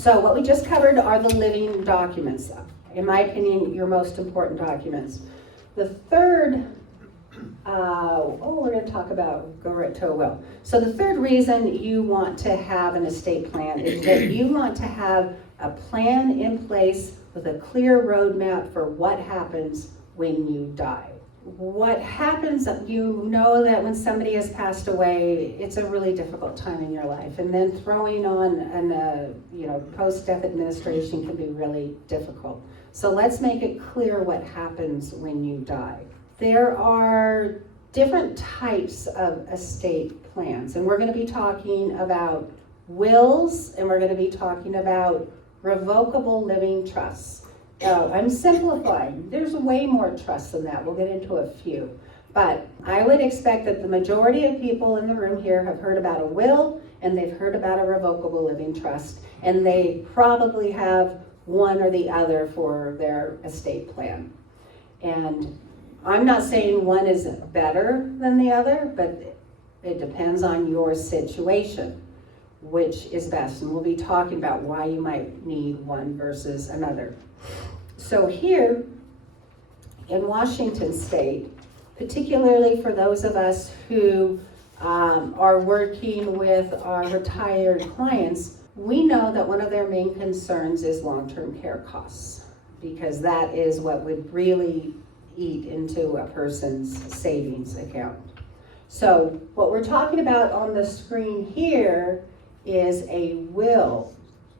So what we just covered are the living documents. In my opinion, your most important documents. The third, we're going to talk about, go right to a will. So the third reason you want to have an estate plan is that you want to have a plan in place with a clear roadmap for what happens when you die. What happens, you know that when somebody has passed away, it's a really difficult time in your life. And then throwing on post-death administration can be really difficult. So let's make it clear what happens when you die. There are different types of estate plans, and we're going to be talking about wills, and we're going to be talking about revocable living trusts. I'm simplifying. There's way more trusts than that. We'll get into a few. But I would expect that the majority of people in the room here have heard about a will, and they've heard about a revocable living trust, and they probably have one or the other for their estate plan. And I'm not saying one is better than the other, but it depends on your situation, which is best. And we'll be talking about why you might need one versus another. So here in Washington State, particularly for those of us who are working with our retired clients, we know that one of their main concerns is long-term care costs, because that is what would really eat into a person's savings account. So what we're talking about on the screen here is a will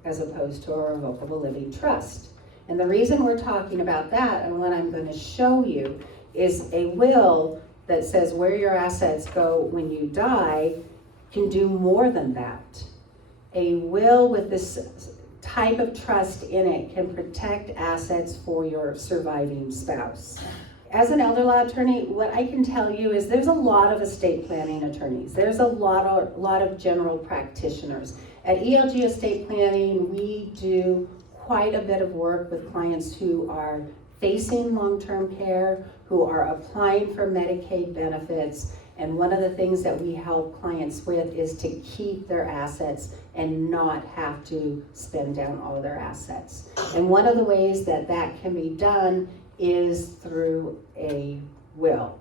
as opposed to a revocable living trust. And the reason we're talking about that, and what I'm going to show you, is a will that says where your assets go when you die can do more than that. A will with this type of trust in it can protect assets for your surviving spouse. As an elder law attorney, what I can tell you is there's a lot of estate planning attorneys. There's a lot of general practitioners. At ELG Estate Planning, we do quite a bit of work with clients who are facing long-term care, who are applying for Medicaid benefits, and one of the things that we help clients with is to keep their assets and not have to spend down all their assets. And one of the ways that that can be done is through a will.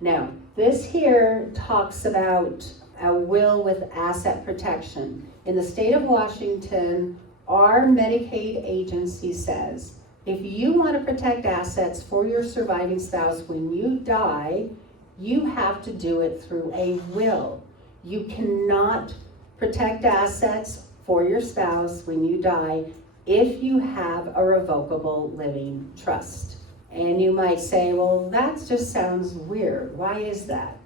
Now, this here talks about a will with asset protection. In the state of Washington, our Medicaid agency says, if you want to protect assets for your surviving spouse when you die, you have to do it through a will. You cannot protect assets for your spouse when you die if you have a revocable living trust. And you might say, well, that just sounds weird. Why is that?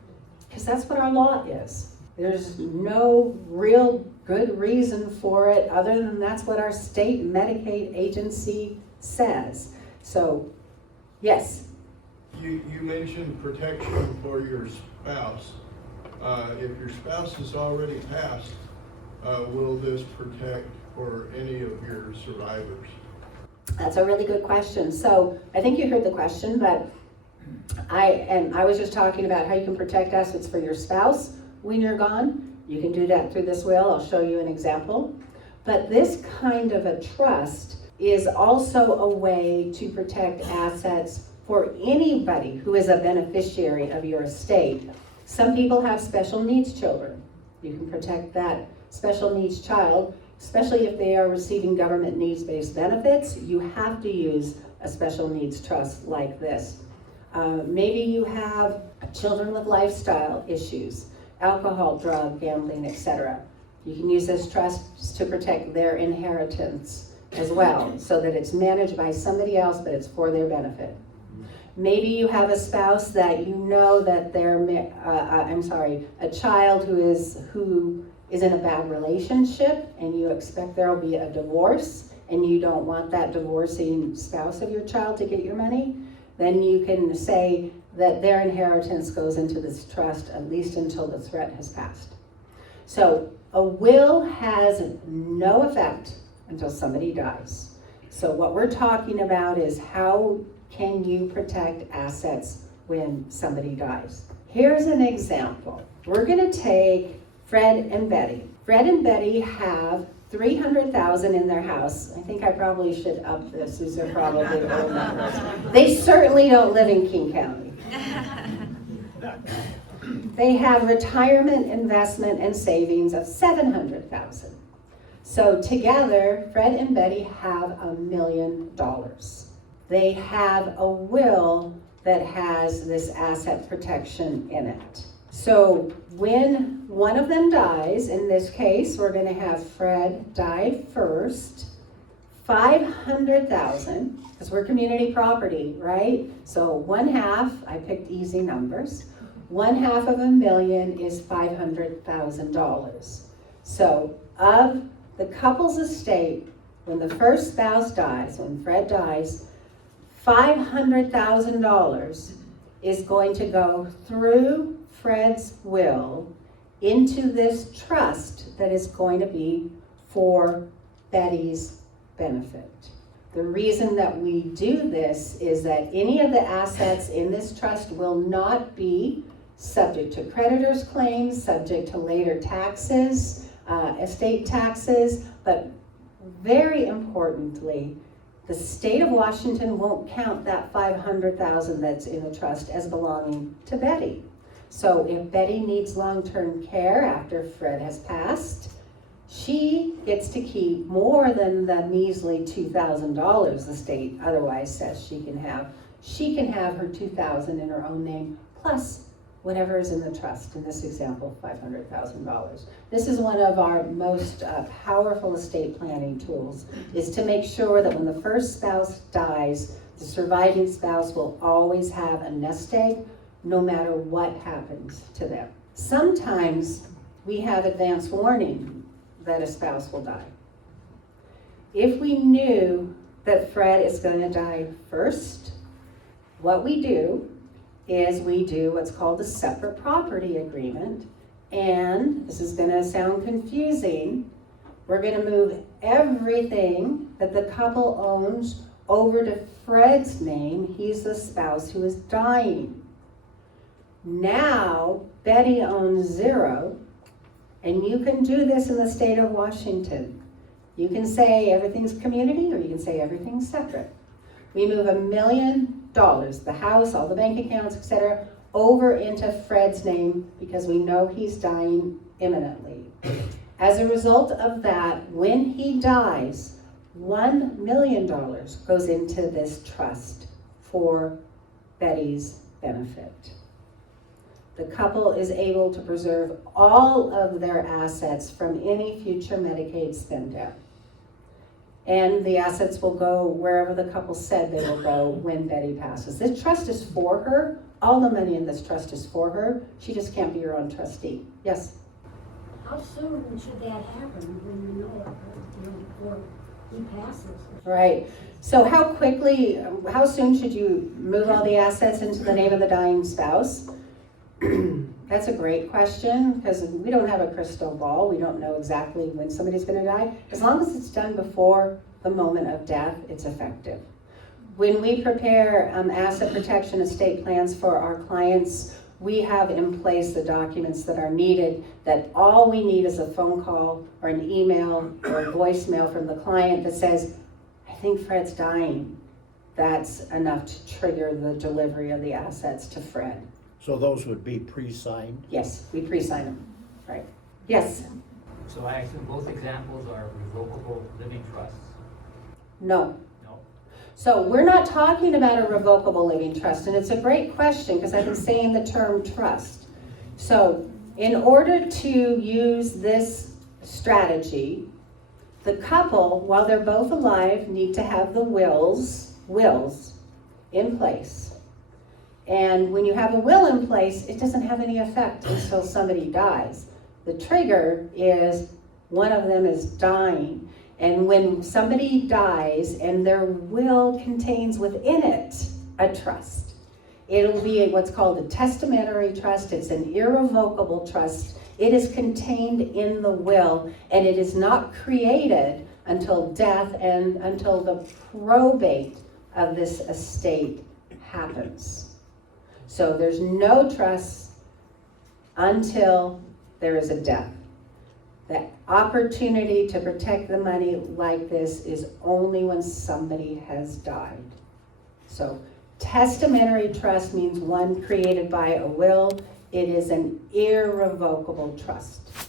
Because that's what our law is. There's no real good reason for it other than that's what our state Medicaid agency says. So, yes? You mentioned protection for your spouse. If your spouse has already passed, will this protect for any of your survivors? That's a really good question. So I think you heard the question, but I was just talking about how you can protect assets for your spouse when you're gone. You can do that through this will. I'll show you an example. But this kind of a trust is also a way to protect assets for anybody who is a beneficiary of your estate. Some people have special needs children. You can protect that special needs child, especially if they are receiving government needs-based benefits. You have to use a special needs trust like this. Maybe you have children with lifestyle issues, alcohol, drug, gambling, etc. You can use this trust to protect their inheritance as well, so that it's managed by somebody else, but it's for their benefit. Maybe you have a spouse that you know that they're, a child who is in a bad relationship, and you expect there will be a divorce, and you don't want that divorcing spouse of your child to get your money. Then you can say that their inheritance goes into this trust at least until the threat has passed. So a will has no effect until somebody dies. So what we're talking about is how can you protect assets when somebody dies. Here's an example. We're going to take Fred and Betty. Fred and Betty have $300,000 in their house. I think I probably should up this, these are probably old numbers. They certainly don't live in King County. They have retirement, investment, and savings of $700,000. So together, Fred and Betty have $1 million. They have a will that has this asset protection in it. So when one of them dies, in this case, we're going to have Fred die first, $500,000, because we're community property, right? So 1/2, I picked easy numbers. 1/2 of $1 million is $500,000. So of the couple's estate, when the first spouse dies, when Fred dies, $500,000 is going to go through Fred's will into this trust that is going to be for Betty's benefit. The reason that we do this is that any of the assets in this trust will not be subject to creditors' claims, subject to later taxes, estate taxes, but very importantly, the state of Washington won't count that $500,000 that's in the trust as belonging to Betty. So if Betty needs long-term care after Fred has passed, she gets to keep more than the measly $2,000 the state otherwise says she can have. She can have her $2,000 in her own name, plus whatever is in the trust, in this example, $500,000. This is one of our most powerful estate planning tools, is to make sure that when the first spouse dies, the surviving spouse will always have a nest egg, no matter what happens to them. Sometimes we have advance warning that a spouse will die. If we knew that Fred is going to die first, what we do is we do what's called a separate property agreement, and this is going to sound confusing. We're going to move everything that the couple owns over to Fred's name. He's the spouse who is dying. Now, Betty owns 0, and you can do this in the state of Washington. You can say everything's community, or you can say everything's separate. We move $1 million, the house, all the bank accounts, etc., over into Fred's name because we know he's dying imminently. As a result of that, when he dies, $1 million goes into this trust for Betty's benefit. The couple is able to preserve all of their assets from any future Medicaid spend down. And the assets will go wherever the couple said they will go when Betty passes. This trust is for her. All the money in this trust is for her. She just can't be her own trustee. Yes? How soon should that happen when you know it, before he passes? Right. So how soon should you move all the assets into the name of the dying spouse? That's a great question, because we don't have a crystal ball. We don't know exactly when somebody's going to die. As long as it's done before the moment of death, it's effective. When we prepare asset protection estate plans for our clients, we have in place the documents that are needed, that all we need is a phone call or an email or a voicemail from the client that says, I think Fred's dying. That's enough to trigger the delivery of the assets to Fred. So those would be pre-signed? Yes, we pre-sign them, right? Yes? So I assume both examples are revocable living trusts? No. No? So we're not talking about a revocable living trust, and it's a great question because I've been saying the term trust. So in order to use this strategy, the couple, while they're both alive, need to have the wills in place. And when you have a will in place, it doesn't have any effect until somebody dies. The trigger is one of them is dying. And when somebody dies and their will contains within it a trust, it'll be what's called a testamentary trust. It's an irrevocable trust. It is contained in the will, and it is not created until death and until the probate of this estate happens. So there's no trust until there is a death. The opportunity to protect the money like this is only when somebody has died. So testamentary trust means one created by a will. It is an irrevocable trust.